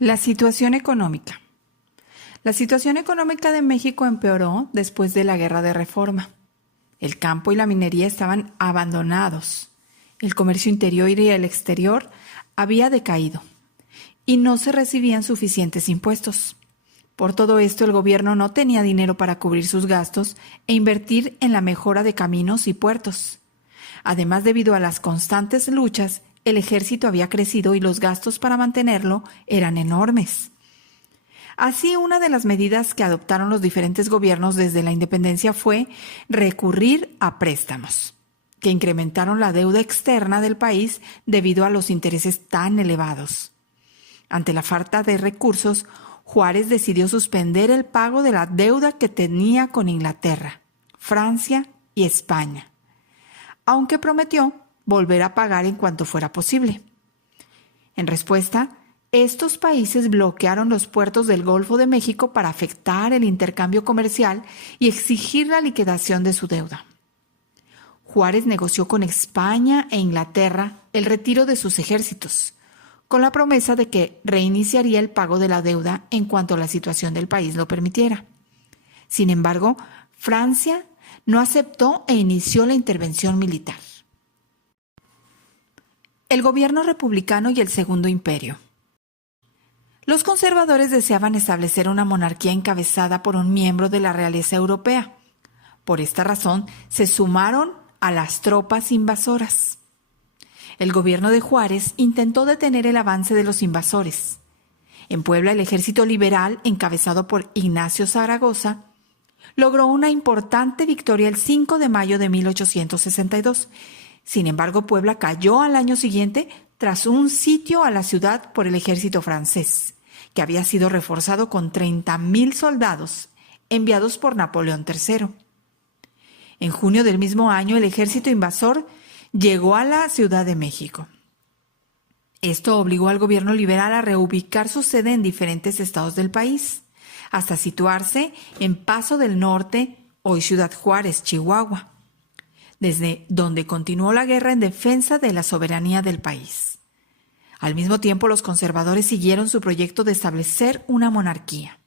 La situación económica. La situación económica de México empeoró después de la Guerra de Reforma. El campo y la minería estaban abandonados. El comercio interior y el exterior había decaído y no se recibían suficientes impuestos. Por todo esto, el gobierno no tenía dinero para cubrir sus gastos e invertir en la mejora de caminos y puertos. Además, debido a las constantes luchas, el ejército había crecido y los gastos para mantenerlo eran enormes. Así, una de las medidas que adoptaron los diferentes gobiernos desde la independencia fue recurrir a préstamos, que incrementaron la deuda externa del país debido a los intereses tan elevados. Ante la falta de recursos, Juárez decidió suspender el pago de la deuda que tenía con Inglaterra, Francia y España, aunque prometió volver a pagar en cuanto fuera posible. En respuesta, estos países bloquearon los puertos del Golfo de México para afectar el intercambio comercial y exigir la liquidación de su deuda. Juárez negoció con España e Inglaterra el retiro de sus ejércitos, con la promesa de que reiniciaría el pago de la deuda en cuanto la situación del país lo permitiera. Sin embargo, Francia no aceptó e inició la intervención militar. El gobierno republicano y el Segundo Imperio. Los conservadores deseaban establecer una monarquía encabezada por un miembro de la realeza europea. Por esta razón, se sumaron a las tropas invasoras. El gobierno de Juárez intentó detener el avance de los invasores. En Puebla, el ejército liberal, encabezado por Ignacio Zaragoza, logró una importante victoria el 5 de mayo de 1862. Sin embargo, Puebla cayó al año siguiente tras un sitio a la ciudad por el ejército francés, que había sido reforzado con 30,000 soldados enviados por Napoleón III. En junio del mismo año, el ejército invasor llegó a la Ciudad de México. Esto obligó al gobierno liberal a reubicar su sede en diferentes estados del país, hasta situarse en Paso del Norte, hoy Ciudad Juárez, Chihuahua, desde donde continuó la guerra en defensa de la soberanía del país. Al mismo tiempo, los conservadores siguieron su proyecto de establecer una monarquía.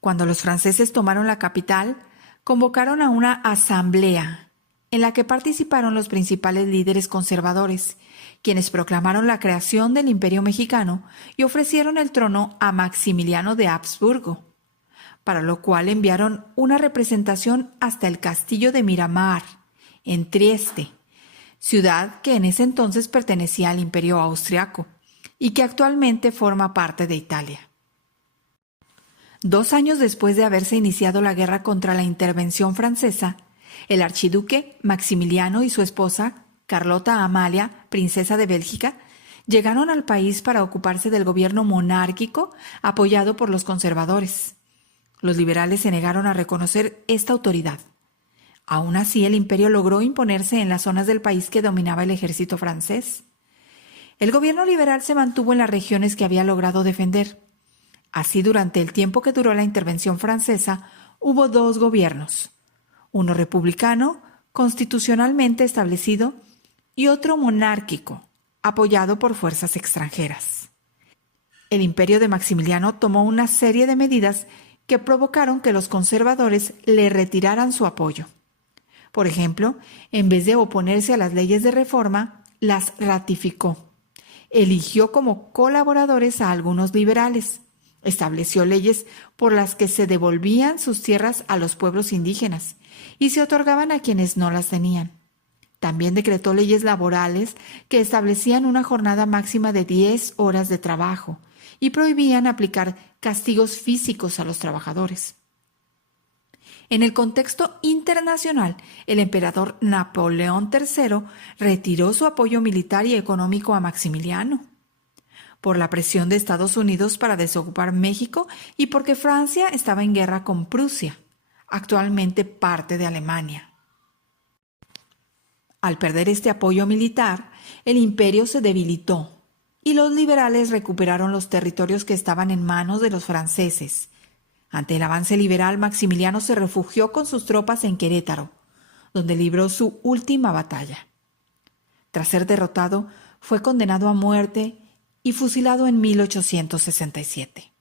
Cuando los franceses tomaron la capital, convocaron a una asamblea en la que participaron los principales líderes conservadores, quienes proclamaron la creación del Imperio Mexicano y ofrecieron el trono a Maximiliano de Habsburgo, para lo cual enviaron una representación hasta el castillo de Miramar, en Trieste, ciudad que en ese entonces pertenecía al Imperio Austriaco y que actualmente forma parte de Italia. 2 años después de haberse iniciado la guerra contra la intervención francesa, el archiduque Maximiliano y su esposa, Carlota Amalia, princesa de Bélgica, llegaron al país para ocuparse del gobierno monárquico apoyado por los conservadores. Los liberales se negaron a reconocer esta autoridad. Aún así, el imperio logró imponerse en las zonas del país que dominaba el ejército francés. El gobierno liberal se mantuvo en las regiones que había logrado defender. Así, durante el tiempo que duró la intervención francesa, hubo 2 gobiernos, uno republicano, constitucionalmente establecido, y otro monárquico, apoyado por fuerzas extranjeras. El imperio de Maximiliano tomó una serie de medidas que provocaron que los conservadores le retiraran su apoyo. Por ejemplo, en vez de oponerse a las leyes de reforma, las ratificó. Eligió como colaboradores a algunos liberales. Estableció leyes por las que se devolvían sus tierras a los pueblos indígenas y se otorgaban a quienes no las tenían. También decretó leyes laborales que establecían una jornada máxima de 10 horas de trabajo y prohibían aplicar castigos físicos a los trabajadores. En el contexto internacional, el emperador Napoleón III retiró su apoyo militar y económico a Maximiliano, por la presión de Estados Unidos para desocupar México y porque Francia estaba en guerra con Prusia, actualmente parte de Alemania. Al perder este apoyo militar, el imperio se debilitó y los liberales recuperaron los territorios que estaban en manos de los franceses. Ante el avance liberal, Maximiliano se refugió con sus tropas en Querétaro, donde libró su última batalla. Tras ser derrotado, fue condenado a muerte y fusilado en 1867.